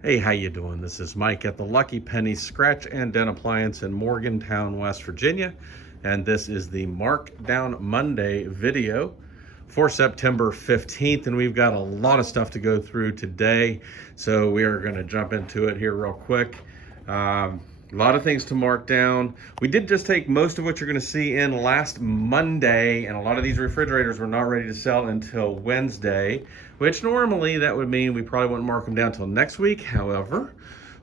Hey, how you doing? This is Mike at the Lucky Penny Scratch and Dent Appliance in Morgantown, West Virginia. And this is the Markdown Monday video for September 15th. And we've got a lot of stuff to go through today. So we are going to jump into it here real quick. A lot of things to mark down. We did just take most of what you're going to see in last Monday, and a lot of these refrigerators were not ready to sell until Wednesday, which normally that would mean we probably wouldn't mark them down until next week. However,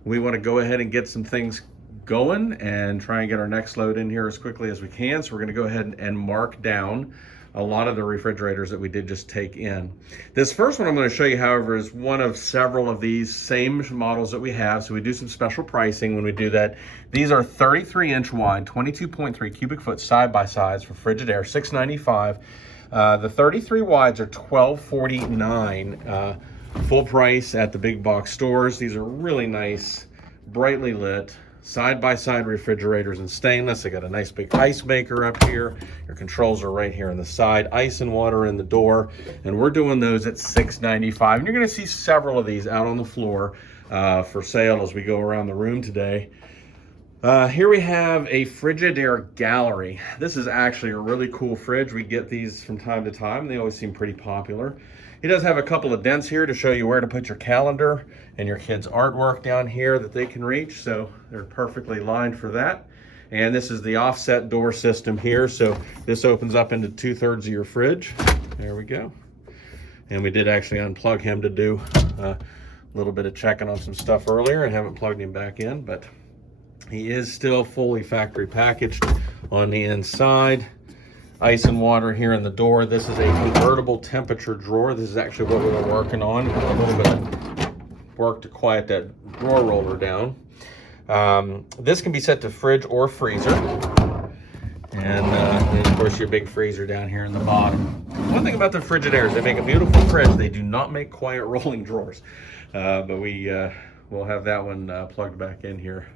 we want to go ahead and get some things going and try and get our next load in here as quickly as we can. So we're going to go ahead and mark down a lot of the refrigerators that we did just take in. This first one I'm going to show you, however, is one of several of these same models that we have. So we do some special pricing when we do that. These are 33-inch wide, 22.3 cubic foot side-by-sides for Frigidaire, $695. The 33 wides are $1249 full price at the big box stores. These are really nice, brightly lit, side-by-side refrigerators in stainless. They got a nice big ice maker up here. Your controls are right here on the side, ice and water in the door, and we're doing those at $695. And you're going to see several of these out on the floor for sale as we go around the room today. Here we have a Frigidaire Gallery. This is actually a really cool fridge. We get these from time to time. They always seem pretty popular. He does have a couple of dents here to show you where to put your calendar and your kids' artwork down here that they can reach. So they're perfectly lined for that. And this is the offset door system here. So this opens up into 2/3 of your fridge. There we go. And we did actually unplug him to do a little bit of checking on some stuff earlier and haven't plugged him back in, but he is still fully factory packaged on the inside. Ice and water here in the door. This is a convertible temperature drawer. This is actually what we were working on. A little bit of work to quiet that drawer roller down. This can be set to fridge or freezer. And then of course your big freezer down here in the bottom. One thing about the Frigidaires, they make a beautiful fridge. They do not make quiet rolling drawers. But we'll have that one plugged back in here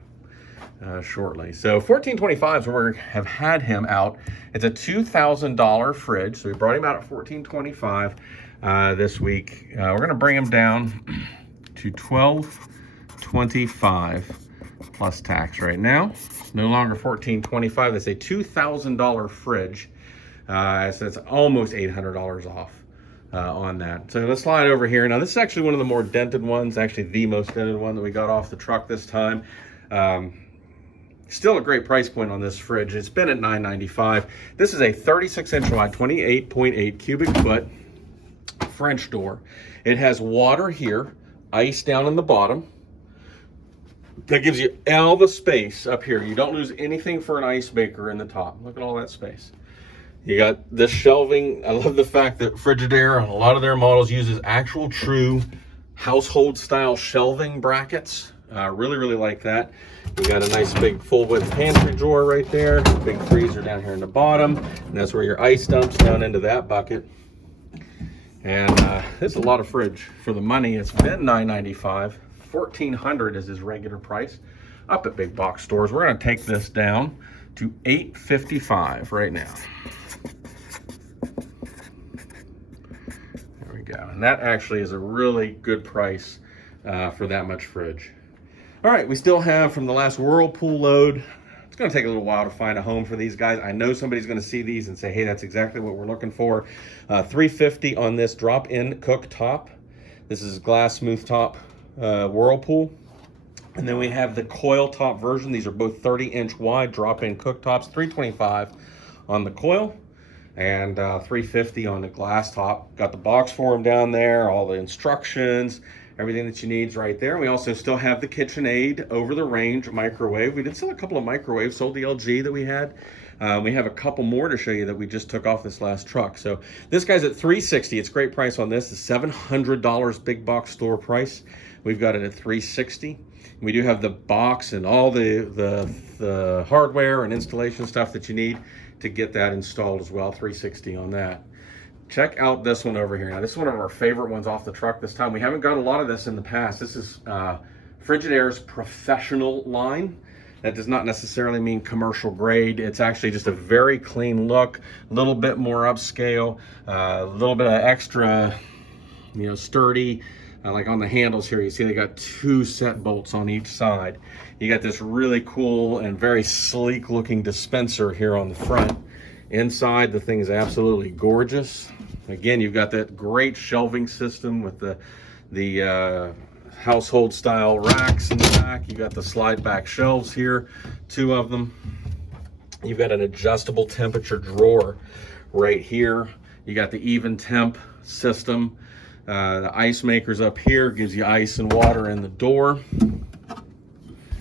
shortly. So $1425 is where we have had him out. It's a $2,000 fridge, so we brought him out at $1425 this week. We're going to bring him down to $1225 plus tax right now. It's no longer $1425. It's a $2,000 fridge, so it's almost $800 off on that. So let's slide over here. Now this is actually one of the more dented ones, actually the most dented one that we got off the truck this time. Still a great price point on this fridge. It's been at $995. This is a 36-inch wide, 28.8 cubic foot French door. It has water here, ice down in the bottom. That gives you all the space up here. You don't lose anything for an ice maker in the top. Look at all that space. You got this shelving. I love the fact that Frigidaire on a lot of their models uses actual true household style shelving brackets. Really like that. You got a nice big full width pantry drawer right there, big freezer down here in the bottom, and that's where your ice dumps down into that bucket. And it's a lot of fridge for the money. It's been $995. $1,400 is his regular price up at big box stores. We're going to take this down to $855 right now. There we go. And that actually is a really good price for that much fridge. All right, we still have from the last Whirlpool load. It's going to take a little while to find a home for these guys. I know somebody's going to see these and say, hey, that's exactly what we're looking for. $350 on this drop-in cooktop. This is glass smooth top Whirlpool. And then we have the coil top version. These are both 30-inch wide drop-in cooktops. $325 on the coil and $350 on the glass top. Got the box for them down there, all the instructions, everything that you need is right there. We also still have the KitchenAid over the range microwave. We did sell a couple of microwaves, sold the LG that we had. We have a couple more to show you that we just took off this last truck. So this guy's at $360. It's a great price on this. It's $700 big box store price. We've got it at $360. We do have the box and all the hardware and installation stuff that you need to get that installed as well. $360 on that. Check out this one over here. Now, this is one of our favorite ones off the truck this time. We haven't got a lot of this in the past. This is Frigidaire's professional line. That does not necessarily mean commercial grade. It's actually just a very clean look, a little bit more upscale, a little bit of extra, sturdy Like on the handles here, you see they got 2 set bolts on each side. You got this really cool and very sleek looking dispenser here on the front. Inside, the thing is absolutely gorgeous. Again, you've got that great shelving system with the household style racks in the back. You got the slide back shelves here, 2 of them. You've got an adjustable temperature drawer right here. You got the even temp system. The ice maker's up here, gives you ice and water in the door.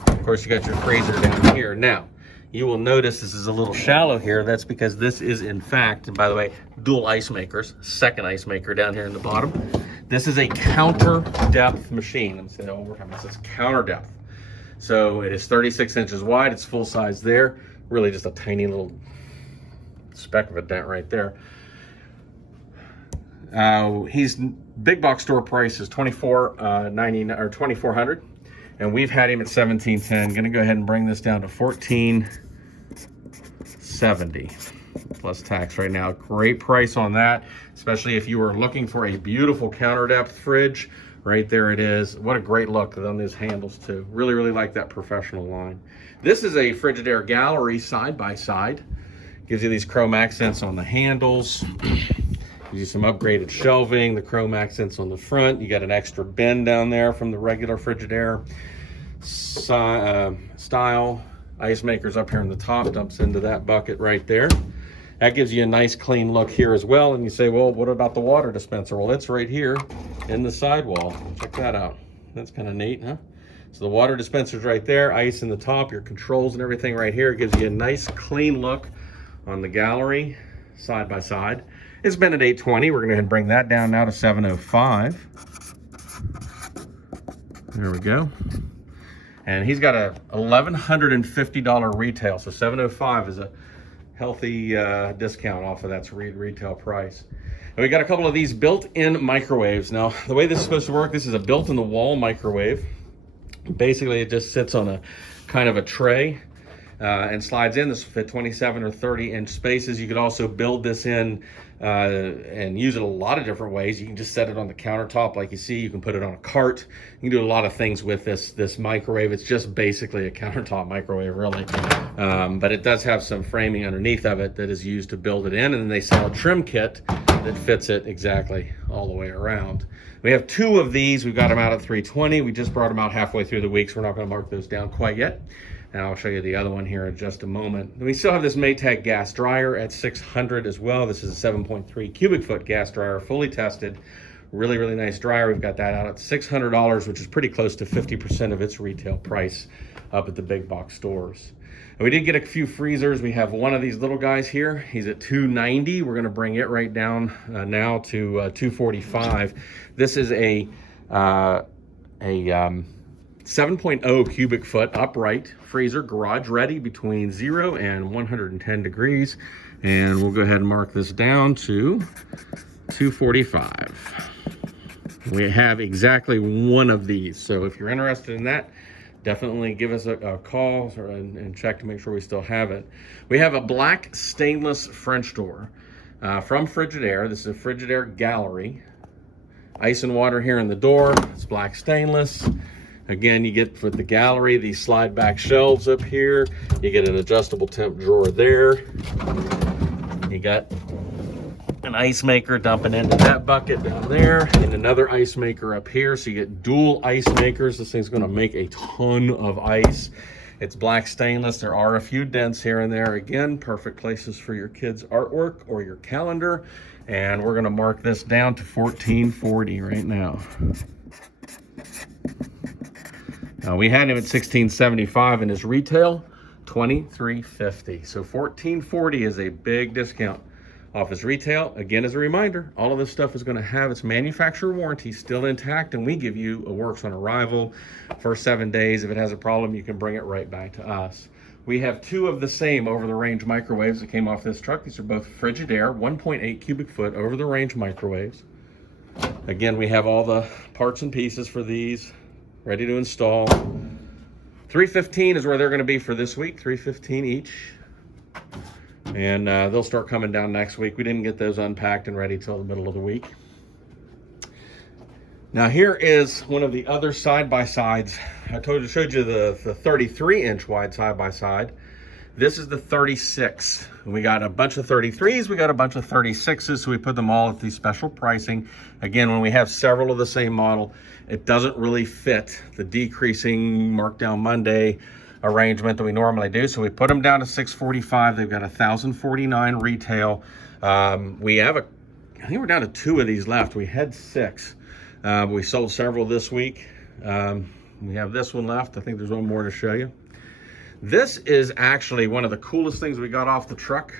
Of course, you got your freezer down here. Now, you will notice this is a little shallow here. That's because this is, in fact, and by the way, dual ice makers, second ice maker down here in the bottom. This is a counter depth machine. Let me say that one more time. This is counter depth. So it is 36 inches wide. It's full size there. Really just a tiny little speck of a dent right there. He's big box store price is $24.99 or $2,400, and we've had him at $1,710. Gonna go ahead and bring this down to $1,470 plus tax right now. Great price on that, especially if you are looking for a beautiful counter depth fridge. Right there it is. What a great look on these handles too. Really, really like that professional line. This is a Frigidaire Gallery side by side. Gives you these chrome accents on the handles. Gives you some upgraded shelving, the chrome accents on the front. You got an extra bin down there from the regular Frigidaire style. Ice makers up here on the top, dumps into that bucket right there. That gives you a nice clean look here as well. And you say, well, what about the water dispenser? Well, it's right here in the sidewall. Check that out. That's kind of neat, huh? So the water dispenser's right there, ice in the top, your controls and everything right here. It gives you a nice clean look on the Gallery side by side. It's been at $820. We're going to go ahead and bring that down now to $705. There we go. And he's got a $1,150 retail, so $705 is a healthy discount off of that retail price. And we got a couple of these built-in microwaves. Now, the way this is supposed to work, this is a built-in-the-wall microwave. Basically, it just sits on a kind of a tray and slides in. This will fit 27 or 30-inch spaces. You could also build this in and use it a lot of different ways. You can just set it on the countertop like you see. You can put it on a cart. You can do a lot of things with this microwave. It's just basically a countertop microwave, really. But it does have some framing underneath of it that is used to build it in, and then they sell a trim kit that fits it exactly all the way around. We have 2 of these. We've got them out at $320. We just brought them out halfway through the week, so we're not going to mark those down quite yet. And I'll show you the other one here in just a moment. We still have this Maytag gas dryer at $600 as well. This is a 7.3 cubic foot gas dryer, fully tested. Really, really nice dryer. We've got that out at $600, which is pretty close to 50% of its retail price up at the big box stores. And we did get a few freezers. We have one of these little guys here. He's at $290. We're gonna bring it right down now to $245. This is a 7.0 cubic foot upright freezer, garage ready, between 0 and 110 degrees. And we'll go ahead and mark this down to $245. We have exactly one of these. So if you're interested in that, definitely give us a call and check to make sure we still have it. We have a black stainless French door from Frigidaire. This is a Frigidaire Gallery. Ice and water here in the door. It's black stainless. Again, you get for the Gallery these slide back shelves up here. You get an adjustable temp drawer there. You got an ice maker dumping into that bucket down there, and another ice maker up here. So you get dual ice makers. This thing's gonna make a ton of ice. It's black stainless. There are a few dents here and there. Again, perfect places for your kids' artwork or your calendar. And we're gonna mark this down to $1440 right now. We had him at $1675 in his retail, $23.50. So $14.40 is a big discount off his retail. Again, as a reminder, all of this stuff is going to have its manufacturer warranty still intact, and we give you a works on arrival for 7 days. If it has a problem, you can bring it right back to us. We have 2 of the same over-the-range microwaves that came off this truck. These are both Frigidaire 1.8 cubic foot over-the-range microwaves. Again, we have all the parts and pieces for these ready to install. $315 is where they're going to be for this week, $315 each. And they'll start coming down next week. We didn't get those unpacked and ready till the middle of the week. Now here is one of the other side-by-sides. I showed you the 33-inch wide side-by-side. This is the 36. We got a bunch of 33s, we got a bunch of 36s, so we put them all at the special pricing. Again, when we have several of the same model, it doesn't really fit the decreasing Markdown Monday arrangement that we normally do, so we put them down to $645. They've got $1,049 retail. We have I think we're down to 2 of these left. We had 6. We sold several this week. We have this one left. I think there's one more to show you. This is actually one of the coolest things we got off the truck.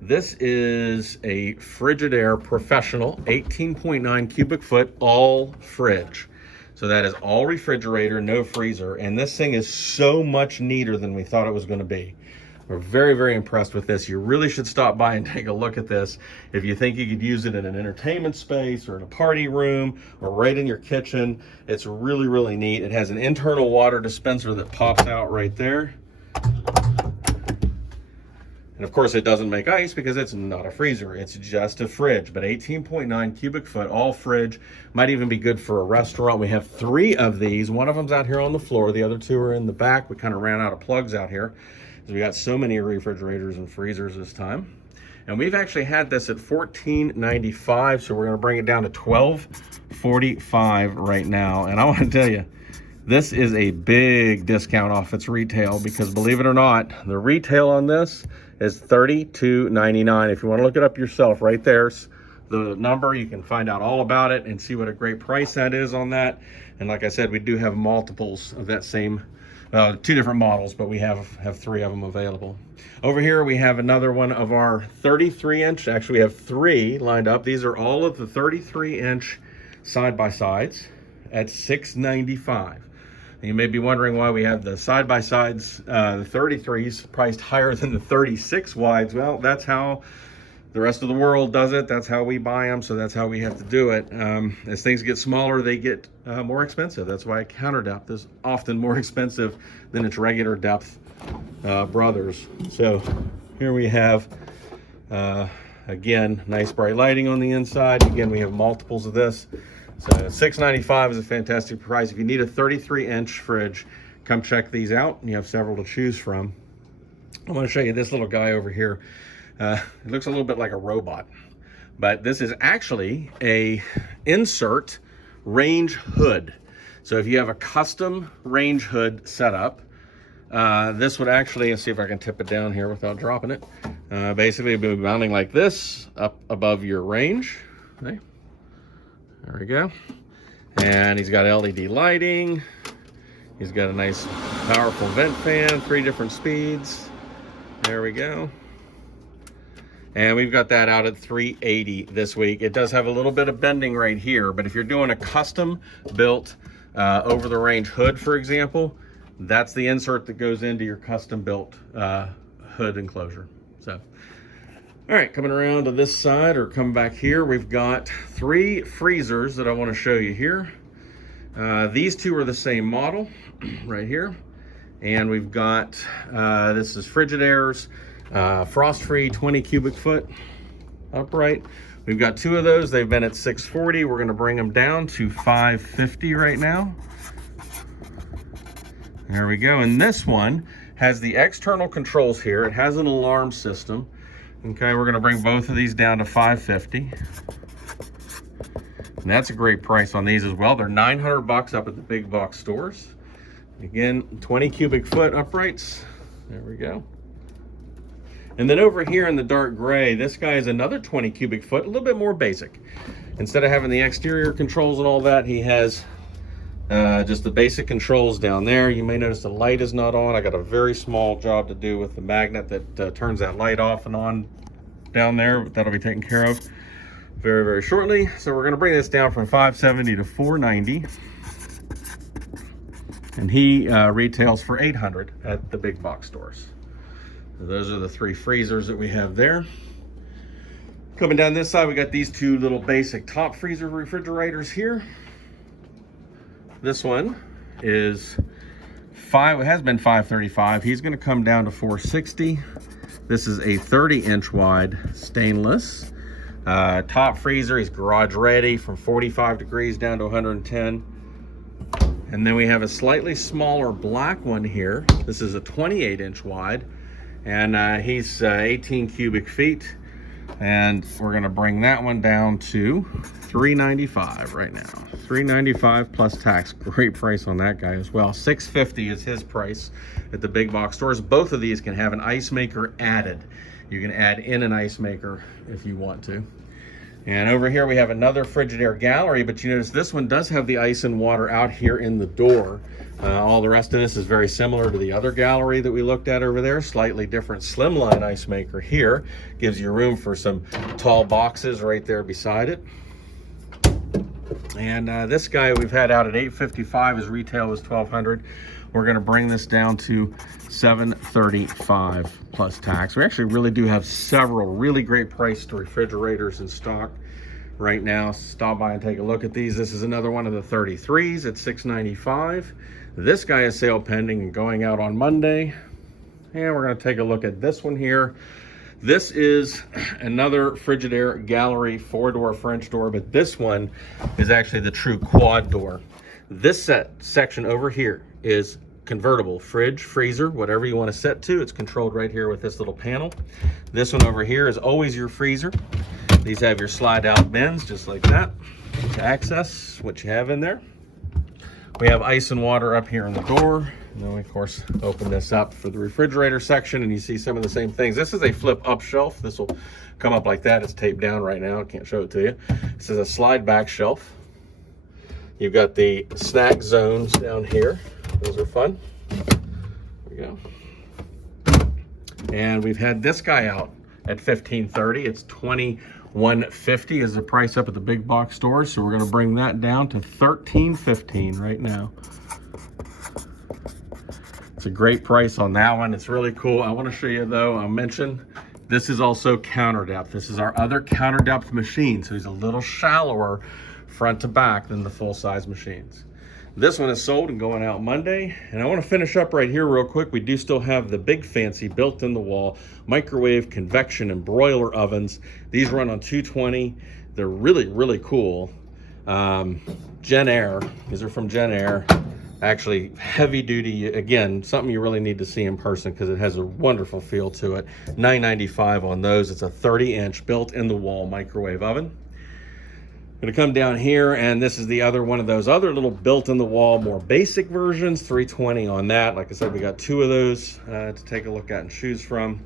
This is a Frigidaire Professional 18.9 cubic foot all fridge. So that is all refrigerator, no freezer. And this thing is so much neater than we thought it was going to be. We're very, very impressed with this. You really should stop by and take a look at this. If you think you could use it in an entertainment space or in a party room or right in your kitchen, it's really, really neat. It has an internal water dispenser that pops out right there. And of course it doesn't make ice because it's not a freezer, it's just a fridge. But 18.9 cubic foot, all fridge, might even be good for a restaurant. We have 3 of these. One of them's out here on the floor, the other 2 are in the back. We kind of ran out of plugs out here. We got so many refrigerators and freezers this time. And we've actually had this at $14.95, so we're gonna bring it down to $12.45 right now. And I wanna tell you, this is a big discount off its retail because believe it or not, the retail on this is $32.99. If you wanna look it up yourself, right there's the number. You can find out all about it and see what a great price that is on that. And like I said, we do have multiples of that same 2 different models, but we have 3 of them available. Over here we have another one of our 33-inch. Actually, we have 3 lined up. These are all of the 33-inch side-by-sides at $695. You may be wondering why we have the side-by-sides, the 33s, priced higher than the 36 wides. Well, that's how the rest of the world does it. That's how we buy them, so that's how we have to do it. As things get smaller, they get more expensive. That's why counter depth is often more expensive than its regular depth brothers. So here we have, again, nice bright lighting on the inside. Again, we have multiples of this. So $695 is a fantastic price. If you need a 33-inch fridge, come check these out. You have several to choose from. I want to show you this little guy over here. It looks a little bit like a robot, but this is actually a insert range hood. So if you have a custom range hood setup, this would actually, let's see if I can tip it down here without dropping it. Basically it'd be mounting like this up above your range. Okay. There we go. And he's got LED lighting. He's got a nice powerful vent fan, 3 different speeds. There we go. And we've got that out at $380 this week. It does have a little bit of bending right here, but if you're doing a custom built over the range hood, for example, that's the insert that goes into your custom built hood enclosure. So, all right, coming around to this side or come back here, we've got 3 freezers that I want to show you here. These 2 are the same model right here. And we've got, this is Frigidaire's frost-free 20 cubic foot upright. We've got 2 of those. They've been at $640. We're going to bring them down to $550 right now. There we go. And this one has the external controls here. It has an alarm system. Okay, we're going to bring both of these down to $550. And that's a great price on these as well. They're $900 up at the big box stores. Again, 20 cubic foot uprights. There we go. And then over here in the dark gray, this guy is another 20 cubic foot, a little bit more basic. Instead of having the exterior controls and all that, he has just the basic controls down there. You may notice the light is not on. I got a very small job to do with the magnet that turns that light off and on down there, but that'll be taken care of very, very shortly. So we're gonna bring this down from $570 to $490. And he retails for $800 at the big box stores. So those are the 3 freezers that we have there. Coming down this side, we got these 2 little basic top freezer refrigerators here. This one is it has been $535. He's going to come down to $460. This is a 30-inch wide stainless. Top freezer, he's garage ready from 45 degrees down to 110. And then we have a slightly smaller black one here. This is a 28-inch wide, and he's 18 cubic feet. And we're gonna bring that one down to $395 right now. $395 plus tax. Great price on that guy as well. $650 is his price at the big box stores. Both of these can have an ice maker added. You can add in an ice maker if you want to. And over here we have another Frigidaire gallery, but you notice this one does have the ice and water out here in the door. All the rest of this is very similar to the other gallery that we looked at over there. Slightly different slimline ice maker here. Gives you room for some tall boxes right there beside it. And this guy we've had out at $855. His retail was $1,200. We're going to bring this down to $735 plus tax. We actually really do have several really great priced refrigerators in stock right now. Stop by and take a look at these. This is another one of the 33s at $695. This guy is sale pending and going out on Monday. And we're going to take a look at this one here. This is another Frigidaire gallery 4-door French door, but this one is actually the true quad door. This section over here is convertible fridge, freezer, whatever you want to set to. It's controlled right here with this little panel. This one over here is always your freezer. These have your slide out bins just like that to access what you have in there. We have ice and water up here in the door. And then we of course open this up for the refrigerator section, and you see some of the same things. This is a flip up shelf. This will come up like that. It's taped down right now. I can't show it to you. This is a slide back shelf. You've got the snack zones down here. Those are fun. There we go. And we've had this guy out at $1,530. It's $2,150 is the price up at the big box stores. So we're going to bring that down to $1,315 right now. It's a great price on that one. It's really cool. I want to show you though, I'll mention this is also counter depth. This is our other counter depth machine. So he's a little shallower front to back than the full size machines. This one is sold and going out Monday. And I want to finish up right here real quick. We do still have the big fancy built in the wall microwave, convection, and broiler ovens. These run on 220. They're really, really cool. Gen Air, these are from Gen Air. Actually heavy duty, again, something you really need to see in person because it has a wonderful feel to it. $995 on those. It's a 30-inch built in the wall microwave oven. Gonna come down here, and this is the other one of those other little built in the wall, more basic versions, $320 on that. Like I said, we got two of those to take a look at and choose from.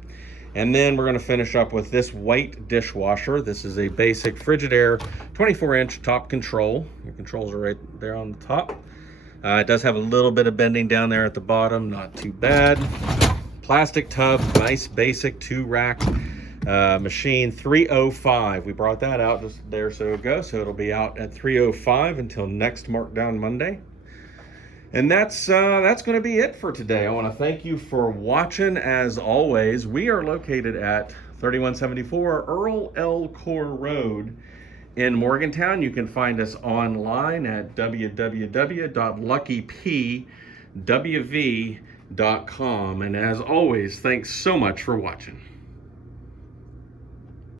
And then we're gonna finish up with this white dishwasher. This is a basic Frigidaire 24-inch top control. Your controls are right there on the top. It does have a little bit of bending down there at the bottom, not too bad. Plastic tub, nice basic 2-rack machine, $305. We brought that out just a day or so ago, so it'll be out at $305 until next Markdown Monday. And that's going to be it for today. I want to thank you for watching. As always, we are located at 3174 Earl L. Core Road in Morgantown. You can find us online at www.LuckyPennyWV.com. And as always, thanks so much for watching.